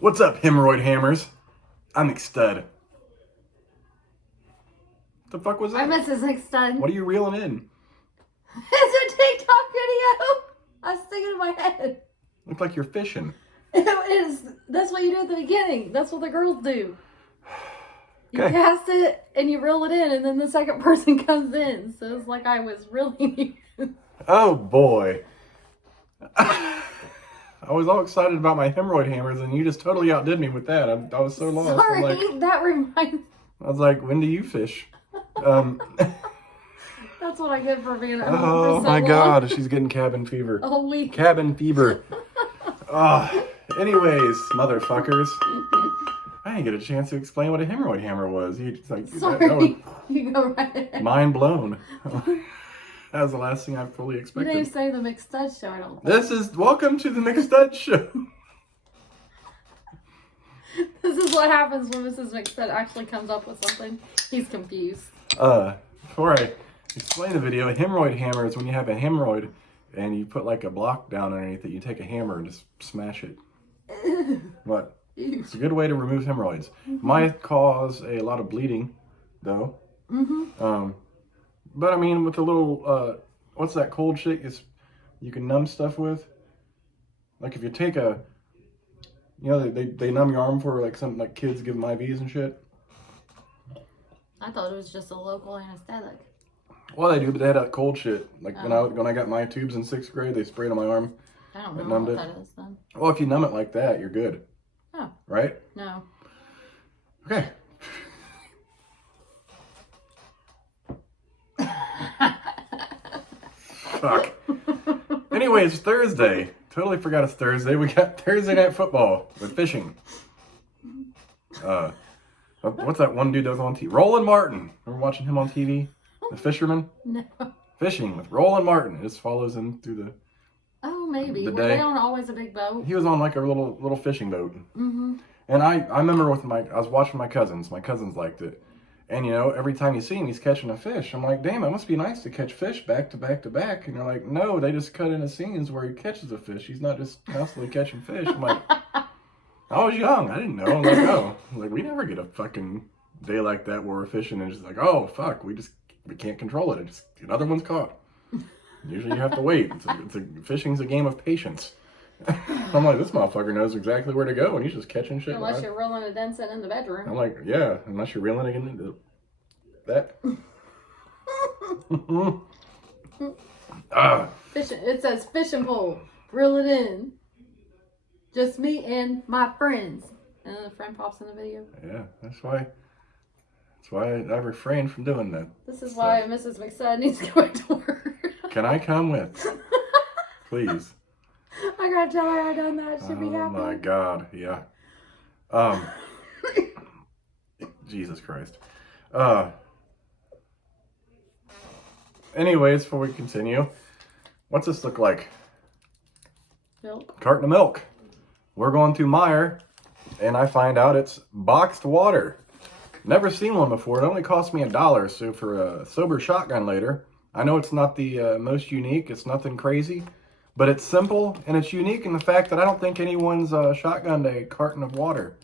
What's up, Hemorrhoid Hammers? I'm McStud. What the fuck was that? I'm Mrs. McStud's. What are you reeling in? It's a TikTok video. I was thinking in my head. Look like you're fishing. It is. That's what you do at the beginning. That's what the girls do. You Okay. cast it and you reel it in, and then the second person comes in. So it's like I was reeling in. Oh boy. I was all excited about my hemorrhoid hammers, and you just totally outdid me with that. I was so lost. Sorry, I'm like, that reminds. I was like, when do you fish? That's what I get for being at home Oh for so my long. God, she's getting cabin fever. A whole week. Cabin fever. Anyways, motherfuckers. I didn't get a chance to explain what a hemorrhoid hammer was. You just like, Sorry. You go right ahead. mind blown. That was the last thing I fully You expected. didn't say the McStud's show, I don't think. This is welcome to the McStud's show. This is what happens when Mrs. McStud actually comes up with something. He's confused. Before I explain the video, a hemorrhoid hammer is when you have a hemorrhoid and you put like a block down underneath it. You take a hammer and just smash it. What? Ew. It's a good way to remove hemorrhoids. Might cause a lot of bleeding, though. But I mean, with a little, what's that cold shit you can numb stuff with? Like if you take a, you know, they numb your arm for like something like kids give them IVs and shit. I thought it was just a local anesthetic. Well, they do, but they had that cold shit. Like when I got my tubes in 6th grade, they sprayed on my arm. I don't It know numbed what it. that is then. Well, if you numb it like that, you're good. Oh, Right? no. Okay. Fuck. Anyways, it's Thursday. Totally forgot it's Thursday. We got Thursday night football with fishing. What's that one dude that was on TV? Roland Martin. Remember watching him on TV? The Fisherman? No. Fishing with Roland Martin. It just follows him through the... Oh, maybe. The Were day. they on Always a Big Boat? He was on like a little fishing boat. Mm-hmm. And I remember I was watching my cousins. My cousins liked it. And, you know, every time you see him, he's catching a fish. I'm like, damn, it must be nice to catch fish back to back to back. And you're like, no, they just cut into scenes where he catches a fish. He's not just constantly catching fish. I'm like, I was young. I didn't know. I'm like, oh. I'm like, we never get a fucking day like that where we're fishing and just like, oh, fuck, we can't control it. Another one's caught. Usually you have to wait. Fishing's a game of patience. I'm like, this motherfucker knows exactly where to go, and he's just catching shit. Unless you're rolling a Denson in the bedroom. I'm like, yeah, unless you're reeling it into that. Fishing. It says fishing pole. Reel it in. Just me and my friends. And then the friend pops in the video. Yeah, that's why I refrain from doing that. This is why Mrs. McStud needs to go back to work. Can I come with? Please. I gotta tell her I done that. She'll be happy. Oh my God, yeah. Jesus Christ. Anyways, before we continue, what's this look like? Milk. Carton of milk. We're going to Meijer, and I find out it's boxed water. Never seen one before. It only cost me $1. So for a sober shotgun later, I know it's not the most unique. It's nothing crazy, but it's simple and it's unique in the fact that I don't think anyone's shotgunned a carton of water.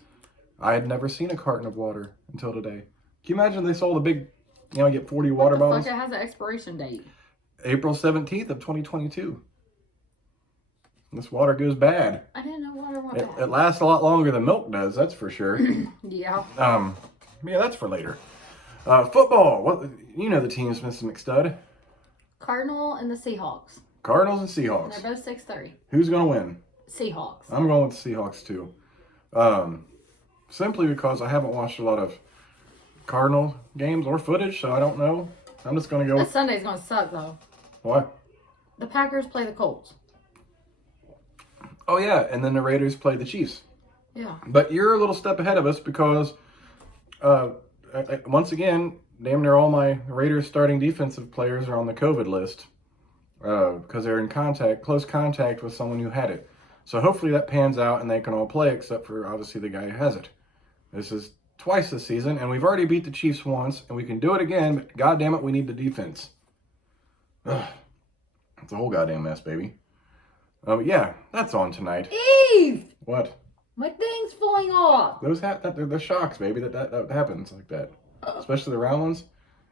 I had never seen a carton of water until today. Can you imagine they sold a big, you know, get 40 water bottles? Fuck, it has an expiration date. April 17th of 2022. This water goes bad. I didn't know water went bad. It lasts a lot longer than milk does, that's for sure. Yeah. Yeah, that's for later. Football. What, you know the teams, Mrs. McStud. Cardinal and the Seahawks. Cardinals and And Seahawks. they're both 6-3. Who's going to win? Seahawks. I'm going with the Seahawks, too. Simply because I haven't watched a lot of Cardinal games or footage, so I don't know. I'm just going to go This with... Sunday's gonna suck though. What? The Packers play the Colts. Oh, yeah, and then the Raiders play the Chiefs. Yeah. But you're a little step ahead of us because, once again, damn near all my Raiders starting defensive players are on the COVID list because they're in close contact with someone who had it. So hopefully that pans out and they can all play except for obviously the guy who has it. This is twice this season, and we've already beat the Chiefs once, and we can do it again, but God damn it, we need the defense. Ugh. It's a whole goddamn mess, baby. Yeah, that's on tonight. Eve! What? My thing's falling off. They're shocks, baby. That happens like that. Especially the round ones.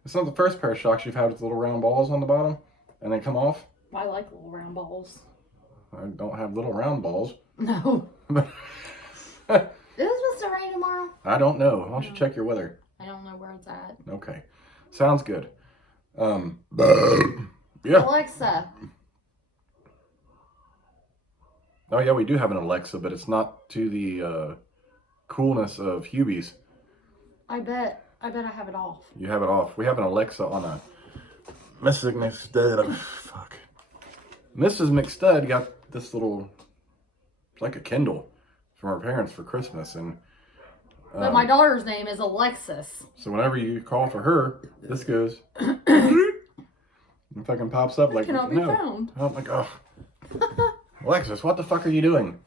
It's not the first pair of shocks you've had with little round balls on the bottom, and they come off. I like little round balls. I don't have little round balls. No. Is it supposed to rain tomorrow? I don't know. Why don't you check your weather? I don't know where it's at. Okay. Sounds good. Yeah. Alexa. Oh yeah, we do have an Alexa, but it's not to the coolness of Hubie's. I bet I have it off. You have it off. We have an Alexa on a Mrs. McStud. Fuck. Mrs. McStud got this little, like a Kindle, from her parents for Christmas, and but my daughter's name is Alexis. so whenever you call for her, this goes. It fucking pops up like cannot be found. I'm like, oh, Alexis, what the fuck are you doing?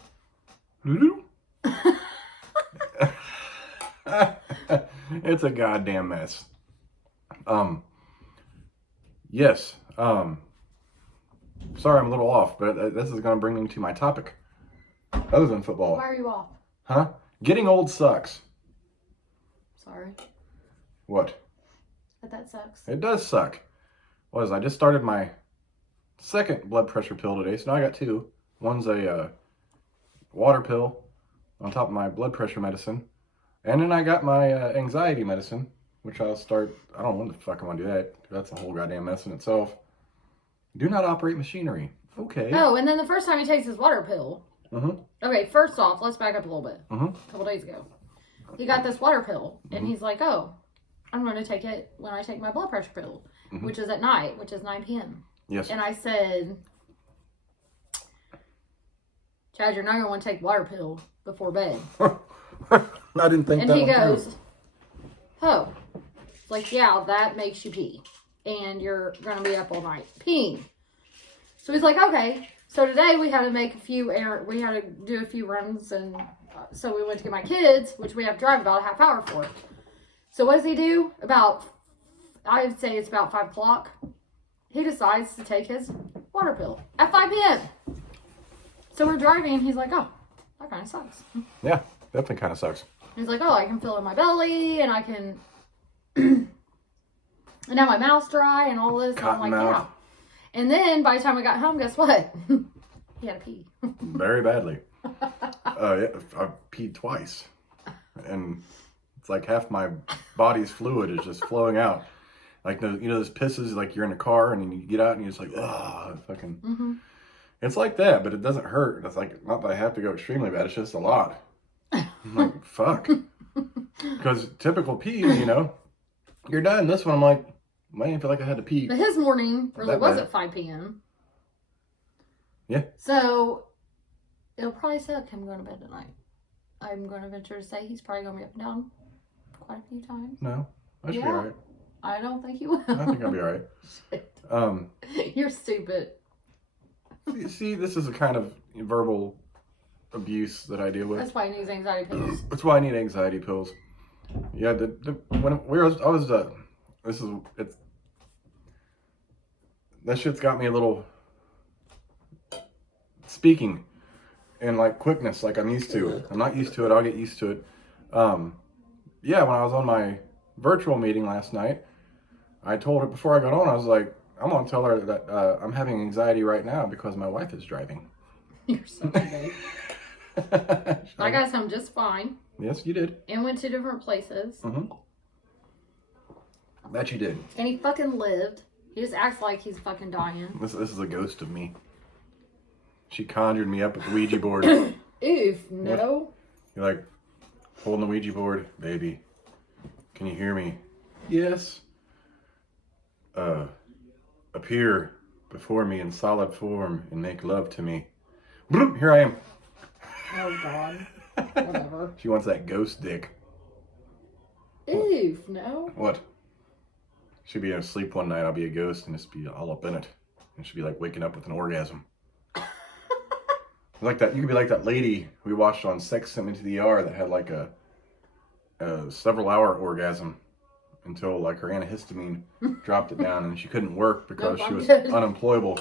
It's a goddamn mess. Yes. Sorry, I'm a little off, but this is going to bring me to my topic. Other than football. Why are you off? Huh? Getting old sucks. Sorry. What? But that sucks. It does suck. I just started my second blood pressure pill today, so now I got two. One's a water pill on top of my blood pressure medicine. And then I got my anxiety medicine, which I'll start. I don't know when the fuck I want to do that. That's a whole goddamn mess in itself. Do not operate machinery. Okay. Oh, and then the first time he takes his water pill. Mm-hmm. Okay, first off, let's back up a little bit. Mm-hmm. A couple days ago. He got this water pill, and he's like, oh, I'm going to take it when I take my blood pressure pill, which is at night, which is 9 p.m. Yes. And I said, Chad, you're not going to want to take water pill before bed. I didn't think and that he was goes, true. oh. It's like, yeah, that makes you pee. And you're going to be up all night peeing. So he's like, okay. So today we had to make we had to do a few runs, and so we went to get my kids, which we have to drive about a half hour for. So what does he do? I would say it's about 5 o'clock. He decides to take his water pill at 5 p.m. So we're driving, and he's like, oh, that kind of sucks. Yeah, definitely kind of sucks. He's like, oh, I can feel it in my belly, and I can, and now my mouth's dry, and all this. And I'm like, yeah. And then by the time I got home, guess what? He had to pee. Very badly. Yeah, I've peed twice. And it's like half my body's fluid is just flowing out. Like, those pisses, like you're in a car and you get out and you're just like, oh, fucking. Mm-hmm. It's like that, but it doesn't hurt. It's like, not that I have to go extremely bad, it's just a lot. I'm like, fuck. Because typical pee, you're done. This one, I'm like, I didn't feel like I had to pee. But his morning really was bad. at 5 p.m. Yeah. So, it'll probably suck him going to bed tonight. I'm going to venture to say he's probably going to be up and down quite a few times. No, I should be alright. I don't think you will. I think I'll be alright. Shit. You're stupid. See, this is a kind of verbal abuse that I deal with. That's why he needs anxiety pills. That's why I need anxiety pills. Yeah, that shit's got me a little speaking in like quickness, like I'm used to. I'm not used to it. I'll get used to it. Yeah, when I was on my virtual meeting last night, I told her before I got on, I was like, I'm gonna tell her that I'm having anxiety right now because my wife is driving. You're so big. I got home just fine. Yes, you did. And went to different places. Mm-hmm. That you did. And he fucking lived. He just acts like he's fucking dying. This is a ghost of me. She conjured me up with the Ouija board. Oof, no. What? You're like, holding the Ouija board. Baby, can you hear me? Yes. Appear before me in solid form and make love to me. Here I am. Oh, God. Whatever. She wants that ghost dick. Oof, no. What? She'll be asleep one night, I'll be a ghost, and just be all up in it. And she'll be like waking up with an orgasm. Like that, you could be like that lady we watched on Sex Sent Me to the ER that had like a several hour orgasm until like her antihistamine dropped it down and she couldn't work because she was unemployable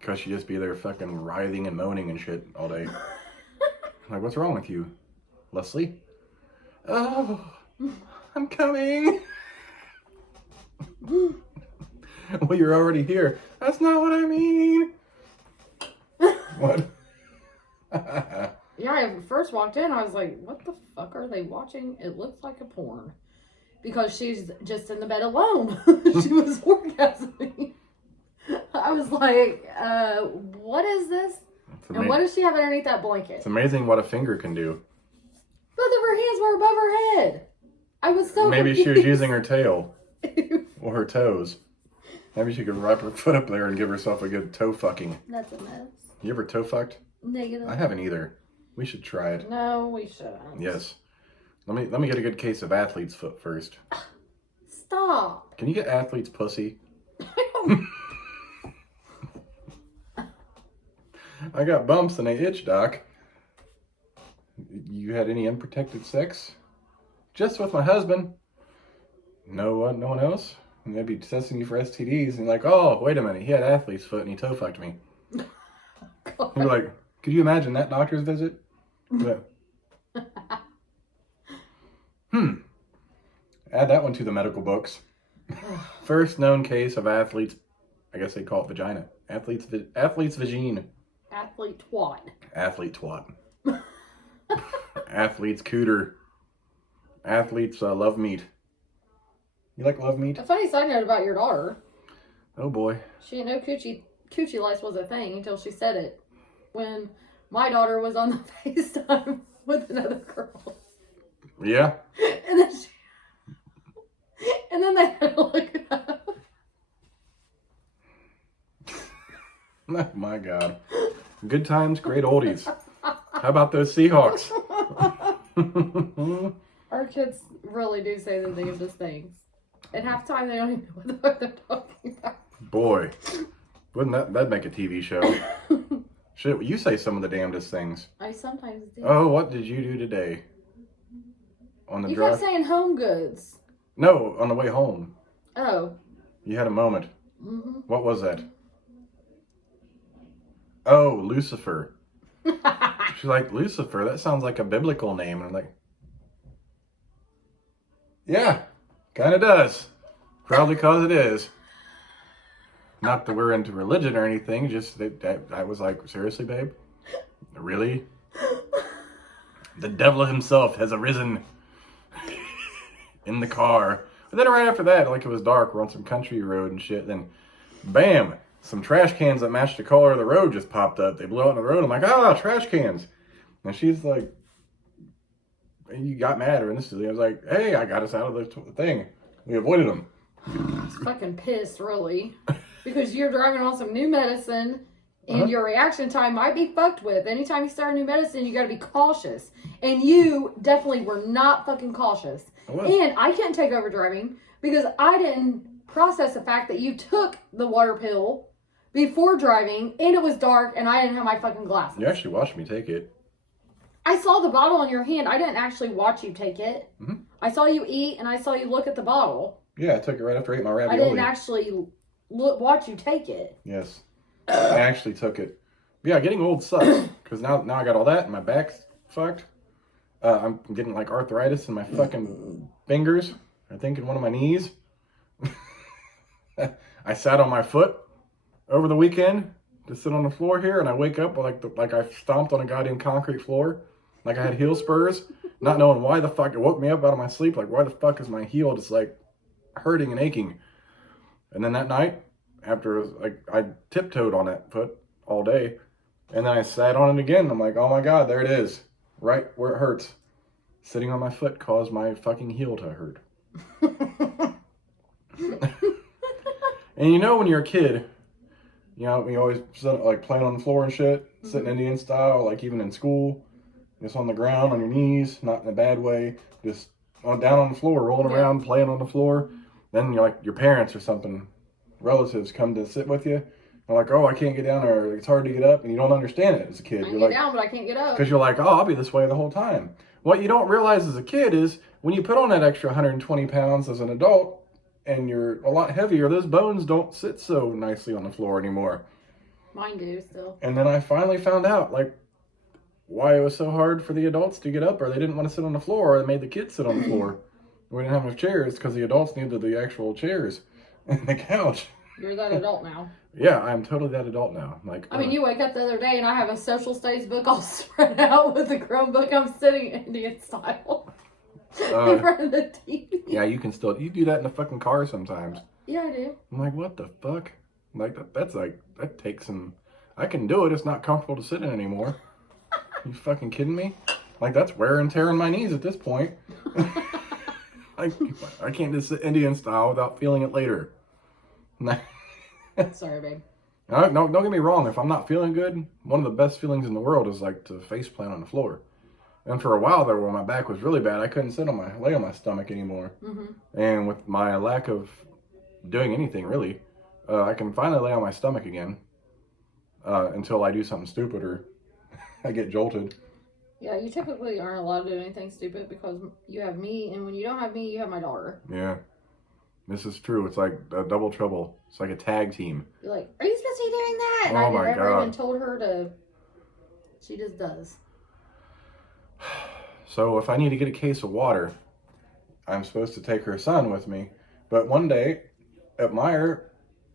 because she'd just be there fucking writhing and moaning and shit all day. I'm like, what's wrong with you? Leslie? Oh, I'm coming. Well, you're already here. That's not what I mean. What? Yeah, I first walked in, I was like, what the fuck are they watching? It looks like a porn. Because she's just in the bed alone. She was orgasming. I was like, what is this? And what does she have underneath that blanket? It's amazing what a finger can do. Both of her hands were above her head. I was so Maybe confused. she was using her tail. Or her toes. Maybe she could wrap her foot up there and give herself a good toe fucking. That's a mess. You ever toe fucked? Negative. I haven't either. We should try it. No, we shouldn't. Yes. Let me get a good case of athlete's foot first. Stop. Can you get athlete's pussy? I got bumps and they itch, Doc. You had any unprotected sex? Just with my husband. No one else? And they'd be testing you for STDs and you're like, oh, wait a minute, he had athlete's foot and he toe fucked me. You're like, could you imagine that doctor's visit? But, add that one to the medical books. First known case of athlete's, I guess they call it vagina. Athlete's vagine. Athlete twat. Athlete twat. Athlete's cooter. Athlete's love meat. You like love meat? A funny side note about your daughter. Oh boy. She didn't know coochie lice was a thing until she said it. When my daughter was on the FaceTime with another girl. Yeah? And then they had to look it up. Oh my God. Good times, great oldies. How about those Seahawks? Our kids really do say the damnedest things. At halftime, they don't even know what the fuck they're talking about. Boy, wouldn't that'd make a TV show? Shit, you say some of the damnedest things. I sometimes do. Oh, what did you do today? On the You drive? kept saying home goods. No, on the way home. Oh. You had a moment. Mm-hmm. What was that? Oh, Lucifer. She's like, Lucifer, that sounds like a biblical name. And I'm like, yeah, kind of does. Probably because it is. Not that we're into religion or anything, just that I was like, seriously, babe? Really? The devil himself has arisen in the car. But then right after that, like it was dark, we're on some country road and shit, then bam, some trash cans that matched the color of the road just popped up. They blew out in the road. I'm like, trash cans. And she's like, you got mad or instantly. I was like, hey, I got us out of the thing. We avoided them. I was fucking pissed, really. Because you're driving on some new medicine and your reaction time might be fucked with. Anytime you start a new medicine, you gotta be cautious. And you definitely were not fucking cautious. And I can't take over driving because I didn't process the fact that you took the water pill before driving and it was dark and I didn't have my fucking glasses. You actually watched me take it. I saw the bottle in your hand. I didn't actually watch you take it. Mm-hmm. I saw you eat and I saw you look at the bottle. Yeah, I took it right after I ate my ravioli. I didn't actually watch you take it. Yes. I actually took it. But yeah, getting old sucks. Because now I got all that and my back's fucked. I'm getting like arthritis in my fucking fingers. I think in one of my knees. I sat on my foot over the weekend to sit on the floor here, and I wake up like I stomped on a goddamn concrete floor, like I had heel spurs, not knowing why the fuck it woke me up out of my sleep. Like, why the fuck is my heel just like hurting and aching? And then that night, after it was, like I tiptoed on that foot all day, and then I sat on it again. I'm like, oh my God, there it is, right where it hurts. Sitting on my foot caused my fucking heel to hurt. And you know when you're a kid, you know, we always sit, like playing on the floor and shit, sitting Indian style, like even in school, just on the ground on your knees, not in a bad way, just down on the floor, rolling around, playing on the floor. Then you're like your parents or something, relatives come to sit with you. They're like, oh, I can't get down, or it's hard to get up, and you don't understand it as a kid. I can you're get like, down, but I can't get up. Because you're like, oh, I'll be this way the whole time. What you don't realize as a kid is when you put on that extra 120 pounds as an adult and you're a lot heavier, those bones don't sit so nicely on the floor anymore. Mine do still. And then I finally found out, like, why it was so hard for the adults to get up, or they didn't want to sit on the floor, or they made the kids sit on the floor. We didn't have enough chairs because the adults needed the actual chairs and the couch. You're that adult now. Yeah, I'm totally that adult now. Like, I mean, you wake up the other day and I have a social studies book all spread out with the Chromebook. I'm sitting Indian style in front of the TV. Yeah, you do that in the fucking car sometimes. Yeah, I do. I'm like, what the fuck? Like, that takes some, I can do it. It's not comfortable to sit in anymore. You fucking kidding me? Like, that's wear and tear on my knees at this point. Like, I can't just sit Indian style without feeling it later. Sorry, babe. No, don't get me wrong. If I'm not feeling good, one of the best feelings in the world is like to face plant on the floor. And for a while there, when my back was really bad, I couldn't lay on my stomach anymore. Mm-hmm. And with my lack of doing anything really, I can finally lay on my stomach again until I do something stupid or I get jolted. Yeah, you typically aren't allowed to do anything stupid because you have me, and when you don't have me, you have my daughter. Yeah. This is true. It's like a double trouble. It's like a tag team. You're like, are you supposed to be doing that? And Oh I my never God. even told her to. She just does. So if I need to get a case of water, I'm supposed to take her son with me. But one day at Meijer,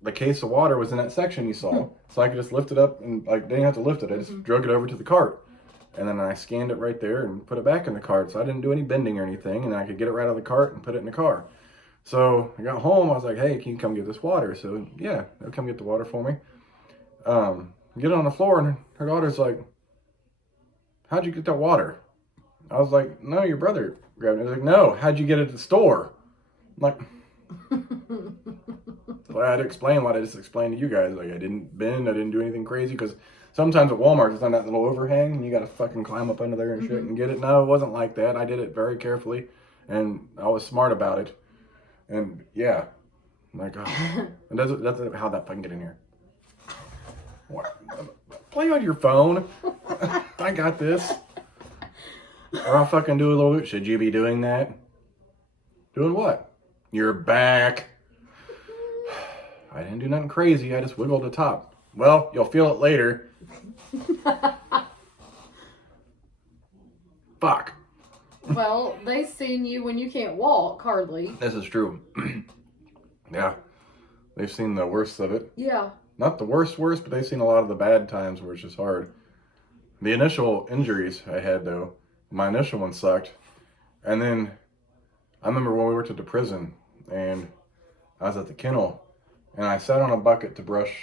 the case of water was in that section you saw. So I could just lift it up and like didn't have to lift it. I just drug it over to the cart. And then I scanned it right there and put it back in the cart. So I didn't do any bending or anything. And then I could get it right out of the cart and put it in the car. So I got home, I was like, hey, can you come get this water? So yeah, they'll come get the water for me. Get it on the floor, and her daughter's like, how'd you get that water? I was like, no, your brother grabbed it. He's like, no, how'd you get it at the store? I'm like, so I had to explain what I just explained to you guys. Like, I didn't bend, I didn't do anything crazy, because sometimes at Walmart, it's on that little overhang, and you got to fucking climb up under there and shit and get it. No, it wasn't like that. I did it very carefully, and I was smart about it. And yeah, like, and that's how that fucking get in here. What? Play on your phone. I got this. Or I'll fucking do a little. Should you be doing that? Doing what? You're back. I didn't do nothing crazy. I just wiggled the top. Well, you'll feel it later. Fuck. Well, they've seen you when you can't walk, hardly. This is true. Yeah. They've seen the worst of it. Yeah. Not the worst, but they've seen a lot of the bad times where it's just hard. The initial injuries I had, though, my initial one sucked. And then I remember when we worked at the prison, and I was at the kennel, and I sat on a bucket to brush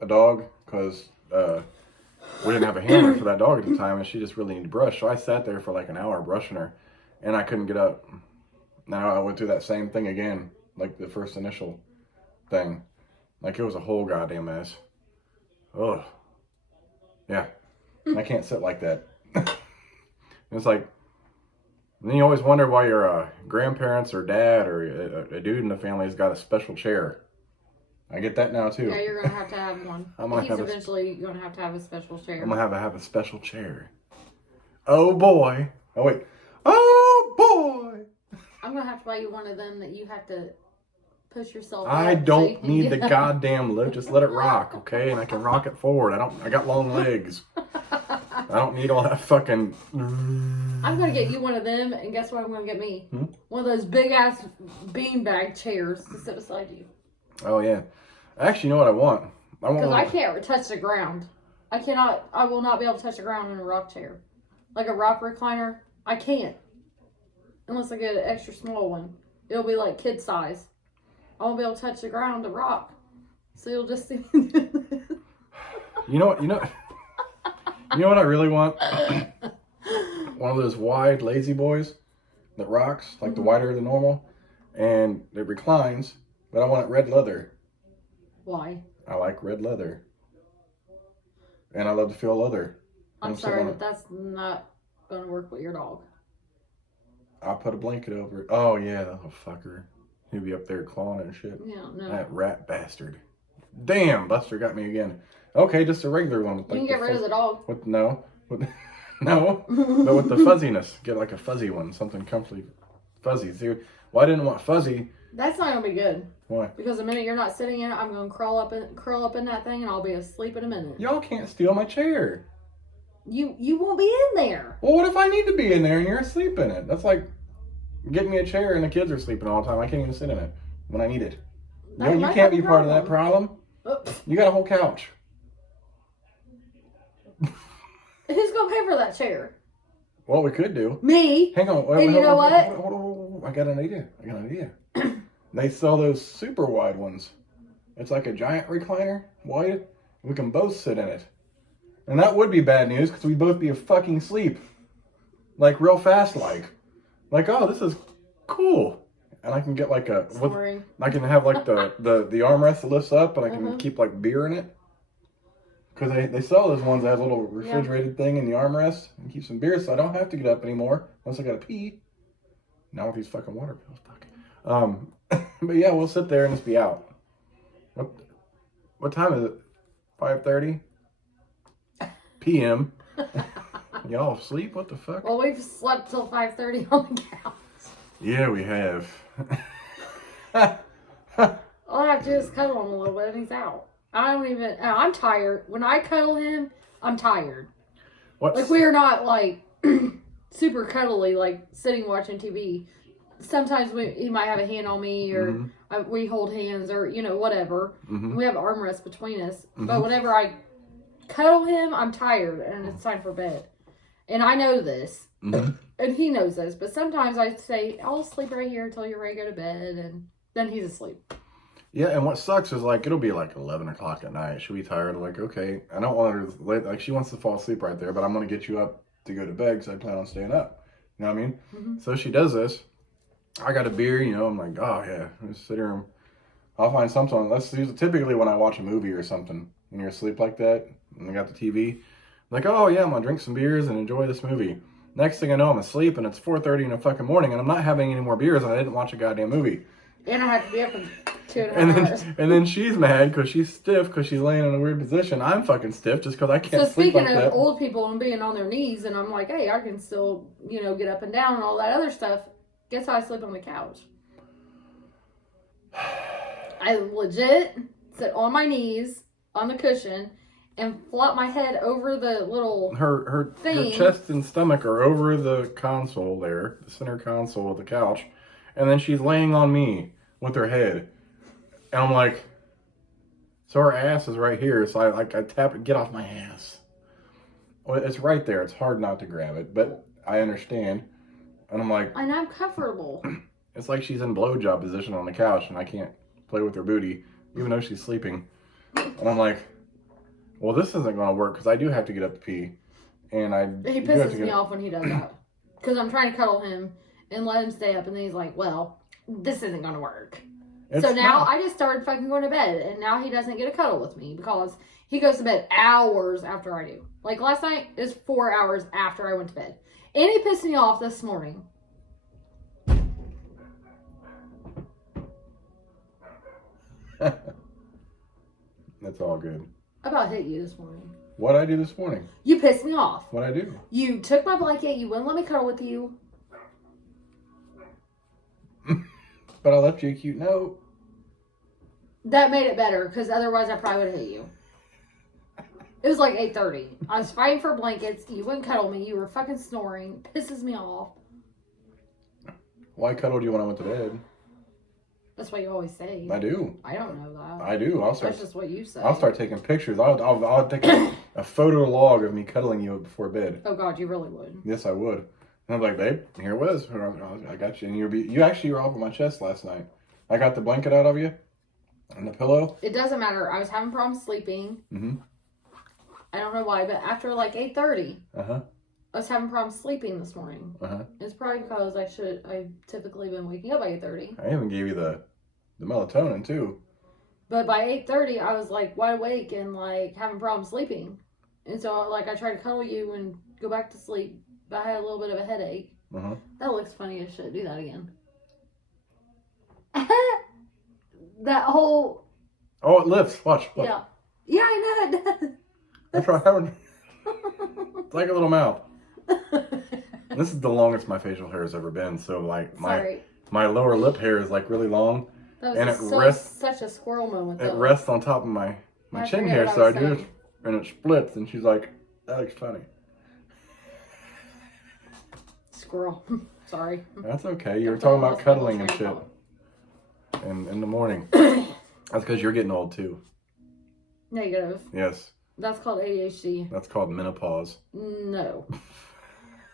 a dog, because we didn't have a hammer for that dog at the time, and she just really needed to brush. So I sat there for like an hour brushing her, and I couldn't get up. Now I went through that same thing again, like the first initial thing. Like it was a whole goddamn mess. Ugh. Yeah. I can't sit like that. It's like, then you always wonder why your grandparents or dad or a dude in the family has got a special chair. I get that now too. Yeah, you're going to have one. He's eventually going to have a special chair. I'm going to have a special chair. Oh boy. Oh wait. Oh boy. I'm going to have to buy you one of them that you have to push yourself I up don't so you can need the get goddamn lift. Just let it rock, okay? And I can rock it forward. I got long legs. I don't need all that fucking... I'm going to get you one of them, and guess what I'm going to get me? One of those big-ass beanbag chairs to sit beside you. Oh, yeah. Actually, you know what I want? Because I can't touch the ground. I will not be able to touch the ground in a rock chair. Like a rock recliner, I can't. Unless I get an extra small one. It'll be like kid size. I won't be able to touch the ground to rock. So you'll just see me do this. You know what I really want? One of those wide lazy boys that rocks, like the wider than normal. And it reclines, but I want it red leather. Why? I like red leather. And I love to feel leather. I'm sorry, but that's not going to work with your dog. I'll put a blanket over it. Oh, yeah, that little fucker. He'll be up there clawing and shit. Yeah, no. That rat bastard. Damn, Buster got me again. Okay, just a regular one. With you can get rid of the dog. No, but with the fuzziness. Get like a fuzzy one, something comfortably fuzzy. See, well, I didn't want fuzzy. That's not going to be good. Why? Because the minute you're not sitting in it, I'm going to curl up in that thing, and I'll be asleep in a minute. Y'all can't steal my chair. You won't be in there. Well, what if I need to be in there and you're asleep in it? That's like getting me a chair and the kids are sleeping all the time. I can't even sit in it when I need it. No, you can't be part of that problem. You got a whole couch. Who's going to pay for that chair? What we could do. Me. Hang on. And you know what? Hold on. I got an idea. They sell those super wide ones. It's like a giant recliner, wide. We can both sit in it. And that would be bad news because we'd both be fucking asleep. Like real fast like, oh, this is cool. And I can get like I can have like the armrest that lifts up and I can keep like beer in it. Because they sell those ones that have a little refrigerated thing in the armrest and keep some beer so I don't have to get up anymore once I gotta pee. Now with these fucking water pills, fuck. But yeah, we'll sit there and just be out. What time is it? 5:30 p.m. Y'all asleep? What the fuck? Well, we've slept till 5:30 on the couch. Yeah, we have. All I have to do is cuddle him a little bit and he's out. I'm tired. When I cuddle him, I'm tired. Like, we are not, like, super cuddly, like, sitting watching TV. Sometimes he might have a hand on me, or we hold hands, or, whatever. We have armrests between us. But whenever I cuddle him, I'm tired, and it's time for bed. And I know this. And he knows this. But sometimes I say, I'll sleep right here until you're ready to go to bed, and then he's asleep. Yeah, and what sucks is, like, it'll be, like, 11 o'clock at night. She'll be tired. Like, okay, I don't want her to, like, she wants to fall asleep right there, but I'm going to get you up to go to bed because I plan on staying up. You know what I mean? So she does this. I got a beer, I'm like, oh, yeah. Just sit here and I'll find something. Typically when I watch a movie or something, when you're asleep like that, and I got the TV, I'm like, oh, yeah, I'm going to drink some beers and enjoy this movie. Next thing I know, I'm asleep, and it's 4:30 in the fucking morning, and I'm not having any more beers, and I didn't watch a goddamn movie. And I have to be up in 2.5 hours. And then she's mad because she's stiff because she's laying in a weird position. I'm fucking stiff just because I can't sleep like that. So speaking of old people and being on their knees, and I'm like, hey, I can still, get up and down and all that other stuff. Guess how I sleep on the couch? I legit sit on my knees on the cushion and flop my head over the little her thing. Her chest and stomach are over the console there, the center console of the couch. And then she's laying on me with her head. And I'm like, so her ass is right here. So I tap it, get off my ass. Well, it's right there. It's hard not to grab it, but I understand. And I'm like. And I'm comfortable. It's like she's in blowjob position on the couch and I can't play with her booty, even though she's sleeping. And I'm like, well, this isn't going to work because I do have to get up to pee. And he pisses me off when he does that. Because I'm trying to cuddle him and let him stay up, and then he's like, well, this isn't going to work. So now I just started fucking going to bed, and now he doesn't get a cuddle with me because he goes to bed hours after I do. Like last night is 4 hours after I went to bed. And he pissed me off this morning. That's all good. I about hit you this morning. What'd I do this morning? You pissed me off. What'd I do? You took my blanket, you wouldn't let me cuddle with you. But I left you a cute note. That made it better, because otherwise I probably would have hit you. It was like 8:30. I was fighting for blankets. You wouldn't cuddle me. You were fucking snoring. Pisses me off. Why cuddled you when I went to bed? That's what you always say. I do. I don't know that. I do. That's just what you say. I'll start taking pictures. I'll take a photo log of me cuddling you before bed. Oh God, you really would. Yes, I would. And I'm like, babe, here it was. I got you. And you actually were off of my chest last night. I got the blanket out of you and the pillow. It doesn't matter. I was having problems sleeping. I don't know why, but after like 8:30, I was having problems sleeping this morning. It's probably because I've typically been waking up by 8:30. I even gave you the melatonin too. But by 8:30, I was like wide awake and like having problems sleeping. And so like I tried to cuddle you and go back to sleep. But I had a little bit of a headache. That looks funny as shit. Do that again. That whole. Oh, it lifts. Watch. Look. Yeah. Yeah, I know it does. That's right. It's like a little mouth. This is the longest my facial hair has ever been. So like my lower lip hair is like really long. That was such a squirrel moment. It rests on top of my chin hair. So I do it and it splits. And she's like, that looks funny. squirrel. Sorry. That's okay. You were talking about cuddling and shit. And in the morning. That's because you're getting old too. Negative. Yes. That's called ADHD. That's called menopause. No.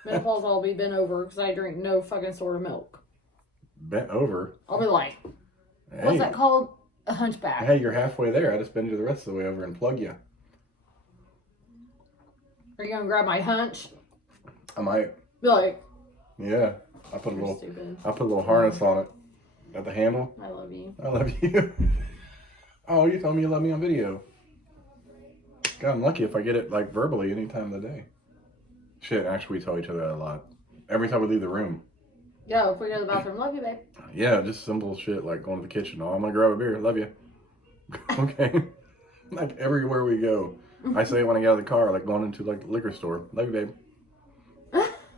Menopause, I'll be bent over because I drink no fucking sort of milk. Bent over? I'll be like, what's that called? A hunchback. Hey, you're halfway there. I just bend you the rest of the way over and plug you. Are you gonna grab my hunch? I might. Be like, yeah. I put a little harness on it. At the handle. I love you. I love you. Oh, you told me you love me on video. God, I'm lucky if I get it like verbally any time of the day. Shit, actually we tell each other that a lot. Every time we leave the room. Yo, if we go to the bathroom, love you, babe. Yeah, just simple shit like going to the kitchen. Oh, I'm gonna grab a beer. Love you. Okay. Like everywhere we go. I say it when I get out of the car, like going into like the liquor store. Love you, babe.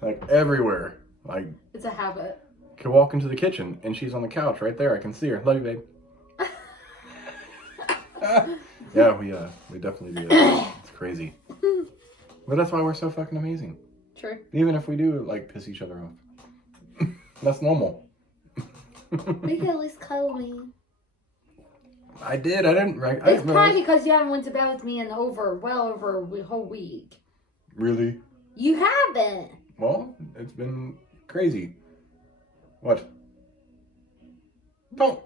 Like everywhere. Like it's a habit. Could walk into the kitchen and she's on the couch right there. I can see her. Love you, babe. Yeah, we definitely do that. It's crazy. But that's why we're so fucking amazing. True. Even if we do like piss each other off. That's normal. You can at least cuddle me. I did. I didn't. It's probably because you haven't went to bed with me in well over a whole week. Really? You haven't. Well, it's been crazy. What? Don't.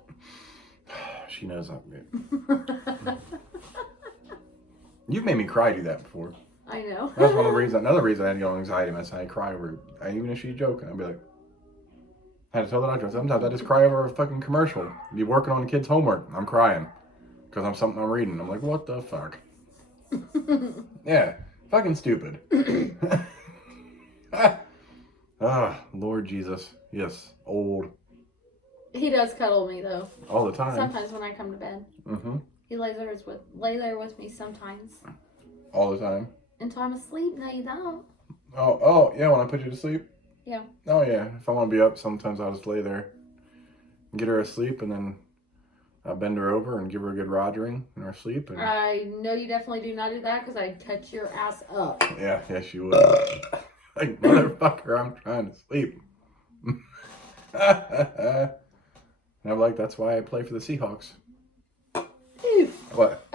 She knows I'm good. You've made me cry do that before. I know. That's one of the reasons. Another reason I had to go on anxiety medicine. I cry over. Even if she's joking, I'd be like, I had to tell the doctor. Sometimes I just cry over a fucking commercial. Be working on the kids' homework. I'm crying because I'm something I'm reading. I'm like, what the fuck? Yeah, fucking stupid. Ah, Lord Jesus. Yes, old. He does cuddle me though. All the time. Sometimes when I come to bed. Mm-hmm. He lay there with me sometimes. All the time. Until I'm asleep. No, you don't. Oh, yeah, when I put you to sleep? Yeah. Oh, yeah. If I want to be up, sometimes I'll just lay there and get her asleep, and then I'll bend her over and give her a good rogering in her sleep. And... I know you definitely do not do that because I'd touch your ass up. Yeah, yes, you would. Like, motherfucker, I'm trying to sleep. And I'm like, that's why I play for the Seahawks. Ew. What?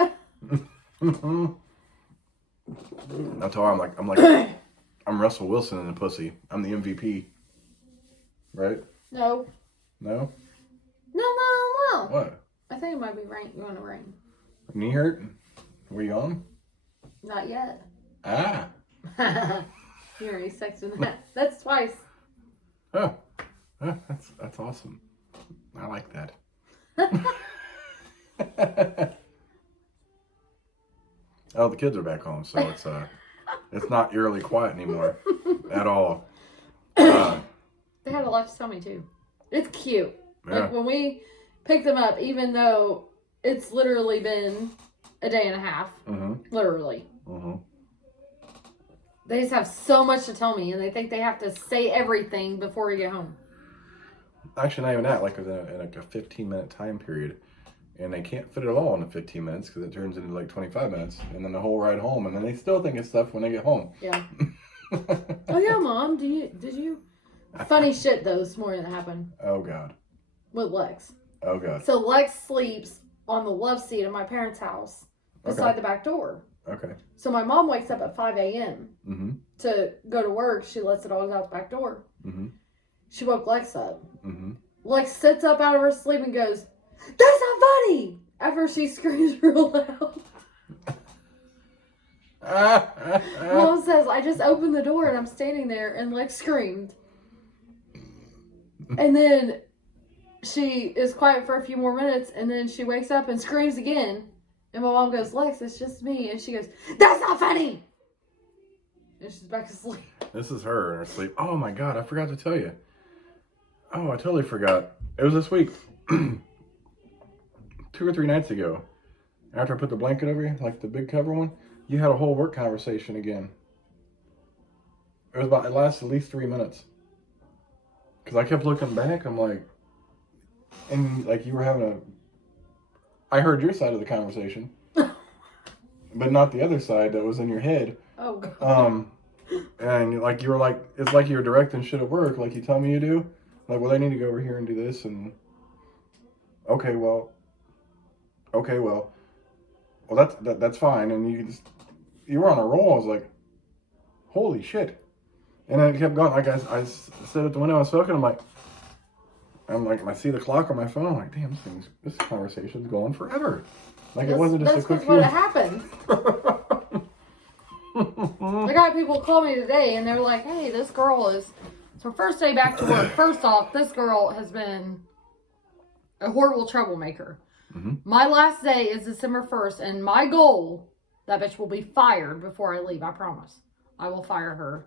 That's how I'm like, I'm Russell Wilson in the pussy. I'm the MVP. Right? No. No? No. What? I think it might be rain. You want to rain? Knee hurt? Were you on? Not yet. Ah. You already sexted that. That's twice. Oh. That's awesome. I like that. Oh, the kids are back home, so it's not eerily quiet anymore at all. They had a lot to tell me too. It's cute. Yeah. Like when we picked them up, even though it's literally been a day and a half, literally. Mm-hmm. They just have so much to tell me, and they think they have to say everything before we get home. Actually, not even that. Like in like a 15-minute time period, and they can't fit it all into 15 minutes because it turns into like 25 minutes, and then the whole ride home, and then they still think it's stuff when they get home. Yeah. Oh yeah, Mom. Did you? Funny shit though. This morning that happened. Oh God. With Lex. Oh God. So Lex sleeps on the love seat of my parents' house beside the back door. Okay. So my mom wakes up at 5 a.m. To go to work. She lets the dogs out the back door. She woke Lex up. Lex sits up out of her sleep and goes, "That's not funny!" After she screams real loud. Mom says, "I just opened the door and I'm standing there," and Lex screamed. And then she is quiet for a few more minutes, and then she wakes up and screams again. And my mom goes, "Lex, it's just me." And she goes, "That's not funny!" And she's back asleep. This is her in her sleep. Oh my God, I forgot to tell you. Oh, I totally forgot. It was this week. 2 or 3 nights ago. After I put the blanket over you, like the big cover one, you had a whole work conversation again. It lasted at least 3 minutes. Because I kept looking back, I'm like, and like you were having I heard your side of the conversation. But not the other side that was in your head. Oh God. And like you were like, it's like you were directing shit at work, like you tell me you do. Like, well, they need to go over here and do this, and okay, well, that's fine. And you were on a roll. I was like, holy shit. And then it kept going. Like I stood at the window, I was smoking. I see the clock on my phone. I'm like, damn, this conversation's going forever. Like it wasn't just a quick. That's what happened. I got people call me today, and they're like, "Hey, this girl is." So first day back to work. First off, this girl has been a horrible troublemaker. Mm-hmm. My last day is December 1st, and my goal, that bitch will be fired before I leave. I promise. I will fire her.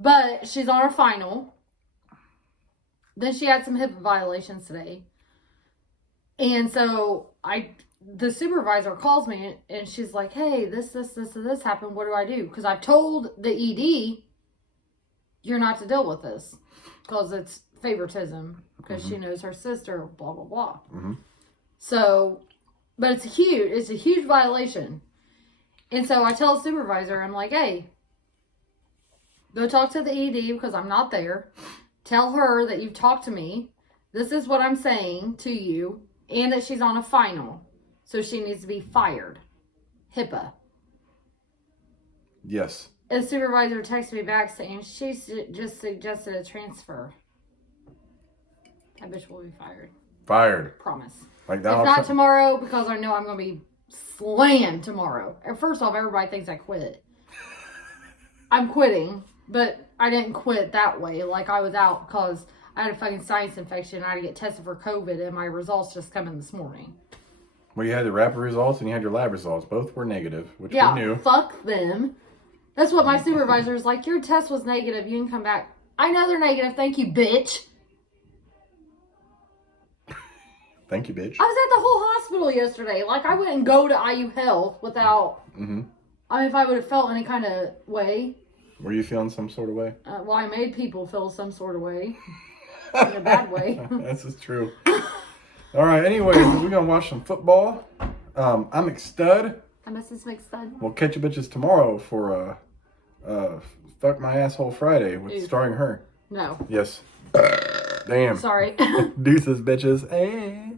But she's on her final. Then she had some HIPAA violations today. And so the supervisor calls me and she's like, hey, this happened. What do I do? Because I've told the ED, you're not to deal with this. Because it's favoritism. Because she knows her sister, blah, blah, blah. Mm-hmm. So, but it's a huge violation. And so I tell the supervisor, I'm like, hey, go talk to the ED because I'm not there. Tell her that you've talked to me. This is what I'm saying to you. And that she's on a final. So she needs to be fired. HIPAA. Yes. A supervisor texted me back saying she just suggested a transfer. That bitch will be fired. Fired. Promise. Like if not tomorrow, because I know I'm going to be slammed tomorrow. And first off, everybody thinks I quit. I'm quitting, but I didn't quit that way. Like I was out because I had a fucking sinus infection. I had to get tested for COVID, and my results just come in this morning. Well, you had the rapid results and you had your lab results. Both were negative, which we knew. Fuck them. That's what my supervisor is like. Your test was negative. You can come back. I know they're negative. Thank you, bitch. Thank you, bitch. I was at the whole hospital yesterday. Like, I wouldn't go to IU Health without... Mm-hmm. I mean, if I would have felt any kind of way. Were you feeling some sort of way? Well, I made people feel some sort of way. In a bad way. This is true. All right, anyways, we're going to watch some football. I'm McStud. I'm Mrs. McStud. We'll catch you bitches tomorrow for Fuck My Asshole Friday with starring her. No. Yes. Damn. Sorry. Deuces, bitches. Hey.